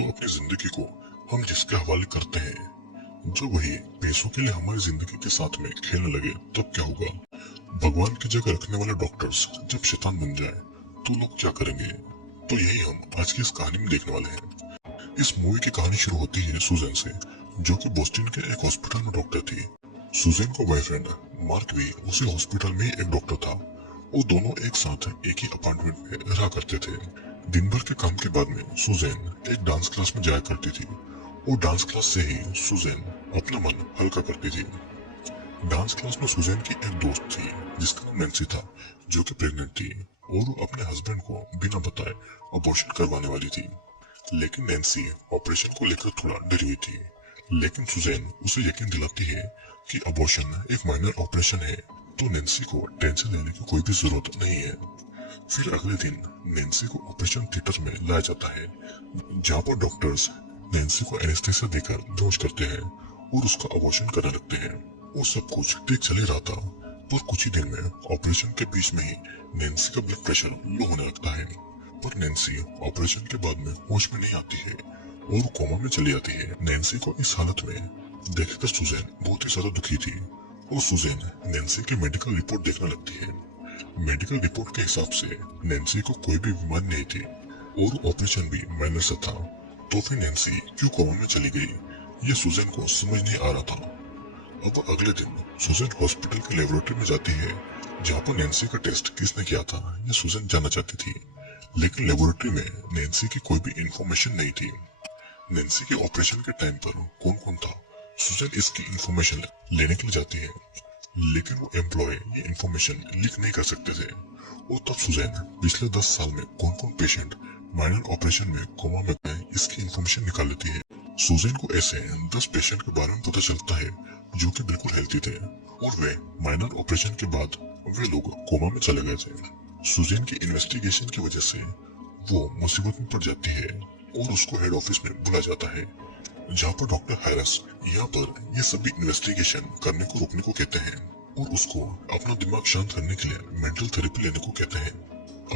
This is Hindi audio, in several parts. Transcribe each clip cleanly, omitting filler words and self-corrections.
तो अपनी जिंदगी को हम जिसके हवाले करते हैं, जो वही पैसों के लिए हमारी जिंदगी के साथ में खेलने लगे, तब क्या होगा? भगवान की जगह रखने वाले डॉक्टर्स जब शैतान बन जाए तो लोग क्या करेंगे? तो यही हम आज की इस कहानी में देखने वाले हैं। इस मूवी की कहानी शुरू होती है सुजैन से, जो कि बोस्टन के एक हॉस्पिटल में डॉक्टर थी। सुजैन का बॉयफ्रेंड मार्क भी उसी हॉस्पिटल में एक डॉक्टर था। वो दोनों एक साथ एक ही अपार्टमेंट में रहा करते थे। दिन भर के काम के बाद में सुजैन एक डांस क्लास में जाया करती थी और डांस क्लास से ही सुजैन अपना मन हल्का करती थी। डांस क्लास में सुजैन की एक दोस्त थी जिसका नाम नैन्सी था, जो कि प्रेग्नेंट थी और वो अपने हस्बैंड को बिना बताए अबॉर्शन करवाने वाली थी। लेकिन नैन्सी ऑपरेशन को लेकर थोड़ा डरी हुई थी, लेकिन सुजैन उसे यकीन दिलाती है कि अबॉर्शन एक माइनर ऑपरेशन है, तो नैन्सी को टेंशन लेने की कोई भी जरूरत नहीं है। फिर अगले दिन नैन्सी को ऑपरेशन थिएटर में लाया जाता है, जहाँ पर डॉक्टर्स नैन्सी को एनेस्थेसिया देकर बेहोश करते हैं और उसका अबॉर्शन करने लगते हैं। वो सब कुछ ठीक चल ही रहा था, पर कुछ ही दिन में ऑपरेशन के बीच में ही नैन्सी का ब्लड प्रेशर लो होने लगता है। पर नैन्सी ऑपरेशन के बाद में होश में नहीं आती है और कोमा में चली जाती है। नैन्सी को इस हालत में देखकर सुजैन बहुत ही ज्यादा दुखी थी और सुजैन नैन्सी की मेडिकल रिपोर्ट देखने लगती है। मेडिकल रिपोर्ट के हिसाब से नैन्सी को कोई भी बीमारी नहीं थी और ऑपरेशन भी माइनर सा था। तो फिर नैन्सी क्यों कोमा में चली गई, ये सुजैन को समझ नहीं आ रहा था। अब अगले दिन सुजैन हॉस्पिटल के लेबोरेटरी में जाती है, जहाँ पर नैन्सी का टेस्ट किसने किया था ये सुजैन जानना चाहती थी। लेकिन लेबोरेटरी में नैन्सी की कोई भी इंफॉर्मेशन नहीं थी। नैन्सी के ऑपरेशन के टाइम पर कौन कौन था, सुजैन इसकी इंफॉर्मेशन लेने के लिए जाती है, लेकिन वो एम्प्लॉय ये इंफॉर्मेशन लीक नहीं कर सकते थे। और तब सुजैन पिछले 10 साल में कौन कौन पेशेंट माइनर ऑपरेशन में कोमा में गए इसकी इंफॉर्मेशन निकाल लेती है। सुजैन को ऐसे 10 पेशेंट के बारे में पता चलता है जो कि बिल्कुल हेल्थी थे और वे माइनर ऑपरेशन के बाद वे लोग कोमा में चले गए थे। सुजैन की इन्वेस्टिगेशन की वजह से वो मुसीबत में पड़ जाती है और उसको हेड ऑफिस में बुलाया जाता है, जहाँ पर डॉक्टर हैरिस यहाँ पर ये सभी इन्वेस्टिगेशन करने को रोकने को कहते हैं और उसको अपना दिमाग शांत करने के लिए मेंटल थेरेपी लेने को कहते हैं।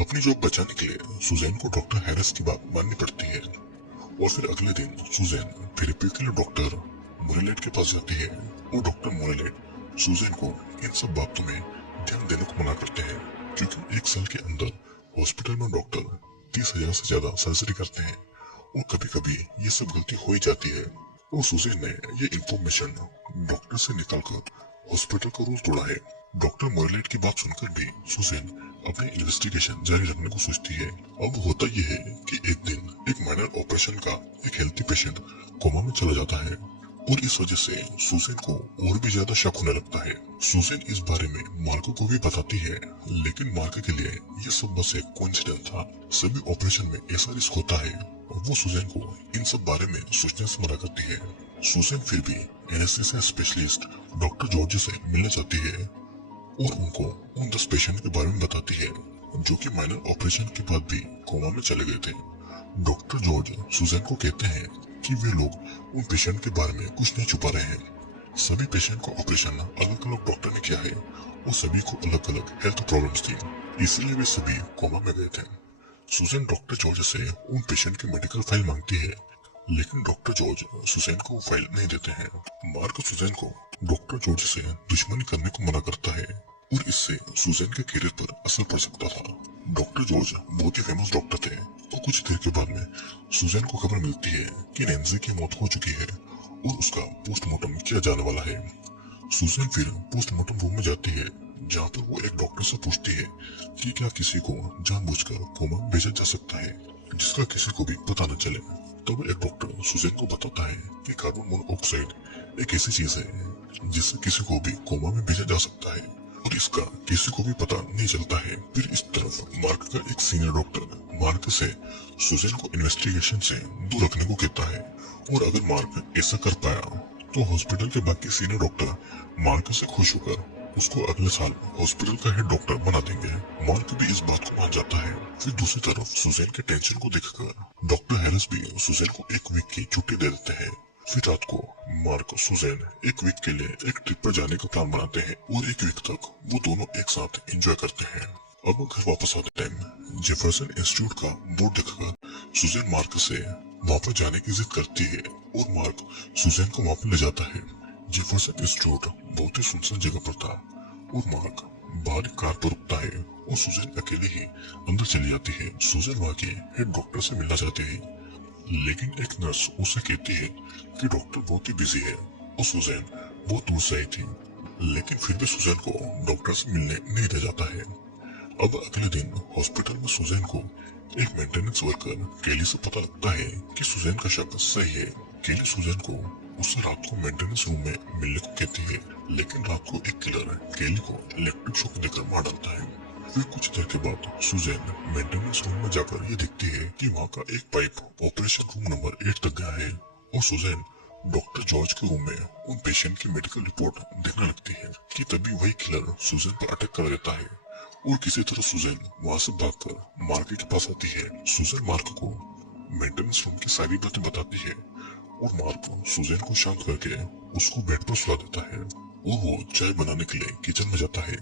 अपनी जॉब बचाने के लिए सुजैन को डॉक्टर हैरिस की बात माननी पड़ती है और फिर अगले दिन सुजैन थेरेपी के लिए डॉक्टर मोरेलेट के पास जाती है और डॉक्टर मोरेलेट सुजैन को इन सब बातों में ध्यान देने को मना करते हैं, क्योंकि 1 साल के अंदर हॉस्पिटल में डॉक्टर 30,000 से ज्यादा सर्जरी करते हैं और कभी कभी ये सब गलती हो ही जाती है। और सुजैन ने ये इंफॉर्मेशन डॉक्टर से निकालकर हॉस्पिटल का रूल तोड़ा है। डॉक्टर मोरेलेट की बात सुनकर भी सुजैन अपनी इन्वेस्टिगेशन जारी रखने को सोचती है। अब होता यह है कि एक दिन एक माइनर ऑपरेशन का एक हेल्थी पेशेंट कोमा में चला जाता है और इस वजह से सुजैन को और भी ज्यादा शक होने लगता है। सुजैन इस बारे में मार्को को भी बताती है, लेकिन मार्को के लिए ये सब बस एक कोइंसिडेंस था। सभी ऑपरेशन में ऐसा रिस्क होता है और वो सुजैन को इन सब बारे में सोचने से मना करती है। सुजैन फिर भी एनेस्थेसिया स्पेशलिस्ट डॉक्टर जॉर्ज से मिलना चाहती है और उनको उन 10 पेशेंट के बारे में बताती है जो कि माइनर ऑपरेशन के बाद भी कोमा में चले गए थे। डॉक्टर जॉर्ज सुजैन को कहते हैं कि वे लोग उन पेशेंट के बारे में कुछ नहीं छुपा रहे हैं। सभी पेशेंट को ऑपरेशन अलग अलग डॉक्टर ने किया है और सभी को अलग अलग हेल्थ प्रॉब्लम्स थी, इसलिए वे सभी कोमा में गए थे। सुजैन डॉक्टर जॉर्ज से उन पेशेंट की मेडिकल फाइल मांगती है, लेकिन डॉक्टर जॉर्ज सुजैन को वो फाइल नहीं देते हैं। मार्क सुजैन को डॉक्टर जॉर्ज से दुश्मनी करने को मना करता है और इससे सुजैन के करियर पर असर पड़ सकता था। डॉक्टर जॉर्ज बहुत ही फेमस डॉक्टर थे और कुछ देर के बाद में सुजैन को खबर मिलती है कि नैन्सी की मौत हो चुकी है और उसका पोस्टमार्टम किया जाने वाला है। सुजैन फिर पोस्टमार्टम रूम में जाती है, जहाँ पर वो एक डॉक्टर से पूछती है कि क्या किसी को जानबूझकर कोमा में भेजा जा सकता है जिसका किसी को भी पता न चले। तब एक डॉक्टर सुजैन को बताता है कि कार्बन मोनोऑक्साइड एक ऐसी चीज है जिससे किसी को भी कोमा में भेजा जा सकता है और इसका किसी को भी पता नहीं चलता है। फिर इस तरफ मार्क का एक सीनियर डॉक्टर मार्क से सुजैन को इन्वेस्टिगेशन से दूर रखने को कहता है और अगर मार्क ऐसा कर पाया तो हॉस्पिटल के बाकी सीनियर डॉक्टर मार्क से खुश होकर उसको अगले साल हॉस्पिटल का हेड डॉक्टर बना देंगे। मार्क भी इस बात को मान जाता है। फिर दूसरी तरफ सुजैन के टेंशन को देखकर डॉक्टर हैरिस भी सुजैन को 1 वीक की छुट्टी दे देते हैं। फिर रात को मार्क सुजैन 1 वीक के लिए एक ट्रिप पर जाने का प्लान बनाते हैं और 1 वीक तक वो दोनों एक साथ एंजॉय करते हैं। अब घर वापस आते टाइम जेफरसन इंस्टीट्यूट का बोर्ड देखकर सुजैन मार्क से वहाँ पर जाने की जिद करती है और मार्क सुजैन को वहाँ पर ले जाता है। जेफरसन इंस्टीट्यूट बहुत ही सुनसान जगह पर था और मार्क बाहर एक कार पर रुकता है और सुजैन अकेले ही अंदर चली जाती है। सुजैन वहाँ के हेड डॉक्टर से मिलना चाहती है, लेकिन एक नर्स उसे कहती है कि डॉक्टर बहुत ही बिजी है और सुजैन बहुत दूर से आई थी। लेकिन फिर भी सुजैन को डॉक्टर से मिलने नहीं दिया जाता है। अब अगले दिन हॉस्पिटल में सुजैन को एक मेंटेनेंस वर्कर केली से पता लगता है कि सुजैन का शक सही है। केली सुजैन को उससे रात को मेंटेनेंस रूम में मिलने को कहती है, लेकिन रात को एक किलर केली को इलेक्ट्रिक शॉक देकर मार डालता है। फिर कुछ देर के बाद सुजैन मेंटेनेंस रूम में जाकर ये देखती है कि वहाँ का एक पाइप ऑपरेशन रूम नंबर 8 तक गया है और सुजैन डॉक्टर जॉर्ज के रूम में उन पेशेंट की मेडिकल रिपोर्ट देखने लगती है कि तभी वही किलर सुजैन पर अटैक कर देता है और किसी तरह सुजैन वहाँ से भागकर मार्क के पास आती है। सुजैन मार्क को मेंटेनेंस रूम की सारी बातें बताती है और मार्क सुजैन को शांत करके उसको बेड पर सुला देता है और वो चाय बनाने के लिए किचन में जाता है।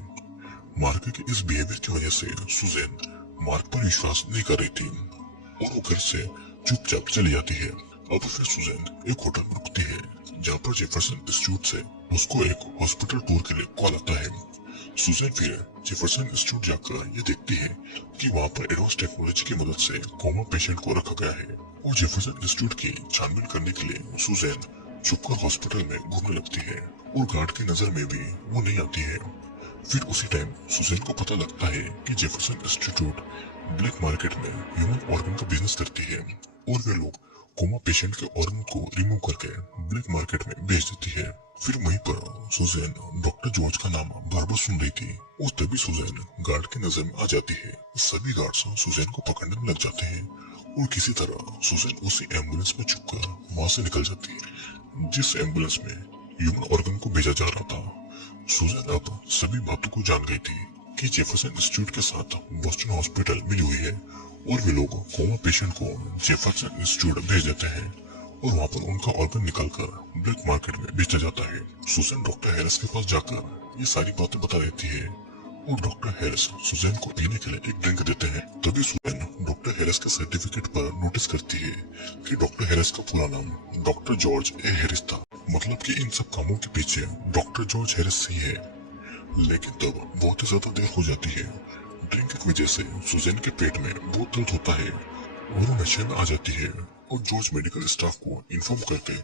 मार्क के इस बिहेवियर की वजह से सुजैन मार्क पर विश्वास नहीं कर रही थी और वो घर से चुपचाप चली जाती है। अब फिर सुजैन एक होटल में रुकती है जहाँ पर जेफरसन इंस्टीट्यूट से उसको एक हॉस्पिटल टूर के लिए कॉल आता है। सुजैन फिर जेफरसन इंस्टीट्यूट जाकर ये देखती है कि वहाँ पर एडवांस टेक्नोलॉजी की मदद से कोमा पेशेंट को रखा गया है और जेफरसन इंस्टीट्यूट की छानबीन करने के लिए सुजैन छुपकर हॉस्पिटल में घूमने लगती है और गार्ड की नजर में भी वो नहीं आती है। फिर उसी टाइम सुजैन को पता लगता है कि जेफरसन इंस्टीट्यूट ब्लैक मार्केट में ह्यूमन ऑर्गन का बिजनेस करती है और वे लोग कोमा पेशेंट के ऑर्गन को रिमूव करके ब्लैक मार्केट में बेच देती है। फिर वहीं पर सुजैन डॉक्टर जॉर्ज का नाम बार बार सुन रही थी और तभी सुजैन गार्ड की नजर में आ जाती है। सभी गार्ड्स सुजैन को पकड़ने में लग जाते हैं और किसी तरह सुजैन उसी एम्बुलेंस में छुपकर वहां से निकल जाती है जिस एम्बुलेंस में ह्यूमन ऑर्गन को भेजा जा रहा था। सुजैन अब सभी बातों को जान गई थी कि जेफरसन इंस्टीट्यूट के साथ बोस्टन हॉस्पिटल मिली हुई है और वे लोग कोमा पेशेंट को जेफरसन इंस्टीट्यूट भेज देते हैं और वहाँ पर उनका ऑर्गन निकालकर ब्लैक मार्केट में बेचा जाता है। सुजैन डॉक्टर हैरिस के पास जाकर ये सारी बातें बता देती है और डॉक्टर हैरिस सुजैन को पीने के लिए एक ड्रिंक देते हैं। तभी सुजैन डॉक्टर हैरिस के सर्टिफिकेट पर नोटिस करती है कि डॉक्टर हैरिस का पूरा नाम डॉक्टर जॉर्ज ए हैरिस था, मतलब कि इन सब कामों के पीछे डॉक्टर जॉर्ज हैरिस ही है। लेकिन तब बहुत ही ज्यादा देर हो जाती है। ड्रिंक की वजह से सुजैन के पेट में बहुत दर्द होता है और वो नशे में आ जाती है और जॉर्ज मेडिकल स्टाफ को इन्फॉर्म करके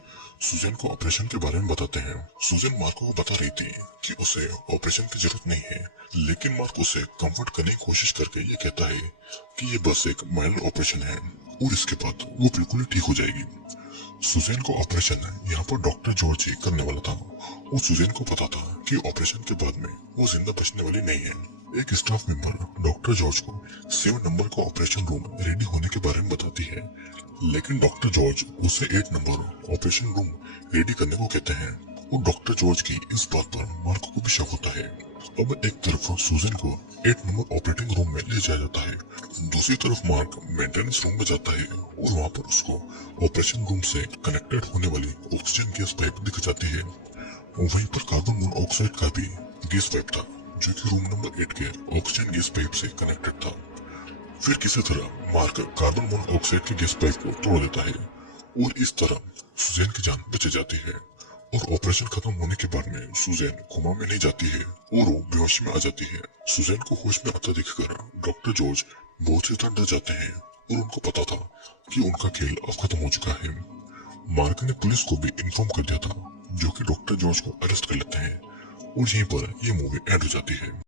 सुजैन को ऑपरेशन के बारे में बताते हैं। सुजैन मार्को को बता रही थी कि उसे ऑपरेशन की जरूरत नहीं है, लेकिन मार्क उसे कंफर्ट करने की कोशिश करके ये कहता है कि ये बस एक माइनर ऑपरेशन है और इसके बाद वो बिल्कुल ठीक हो जाएगी। सुजैन को ऑपरेशन यहाँ पर डॉक्टर जॉर्ज ही करने वाला था और सुजैन को पता था कि ऑपरेशन के बाद में वो जिंदा बचने वाली नहीं है। एक स्टाफ मेंबर डॉक्टर जॉर्ज को 7 नंबर का ऑपरेशन रूम रेडी होने के बारे में बताती है, लेकिन डॉक्टर जॉर्ज उसे 8 नंबर ऑपरेशन रूम रेडी करने को कहते हैं और डॉक्टर जॉर्ज की इस बात पर मार्क को भी शक होता है। अब एक तरफ सुजैन को 8 नंबर ऑपरेटिंग रूम में ले जाया जाता है, दूसरी तरफ मार्क मेंटेनेंस रूम में जाता है और वहाँ पर उसको ऑपरेशन रूम से कनेक्टेड होने वाली ऑक्सीजन गैस पाइप दिख जाती है। वहीं पर कार्बन मोनोऑक्साइड का भी गैस पाइप था जो कि रूम नंबर 8 के ऑक्सीजन गैस पाइप से कनेक्टेड था। फिर किसी तरह मार्क कार्बन मोनोऑक्साइड के गैस पाइप को तोड़ देता है और इस तरह सुजैन की जान बच जाती है और ऑपरेशन खत्म होने के बाद में सुजैन कोमा में नहीं जाती है और वो बेहोशी में आ जाती है। सुजैन को होश में आता देखकर डॉक्टर जॉर्ज बहुत ही ज्यादा डर जाते हैं और उनको पता था कि उनका खेल अब खत्म हो चुका है। मार्क ने पुलिस को भी इन्फॉर्म कर दिया था जो कि डॉक्टर जॉर्ज को अरेस्ट कर लेते हैं और यहीं पर ये मूवी एंड हो जाती है।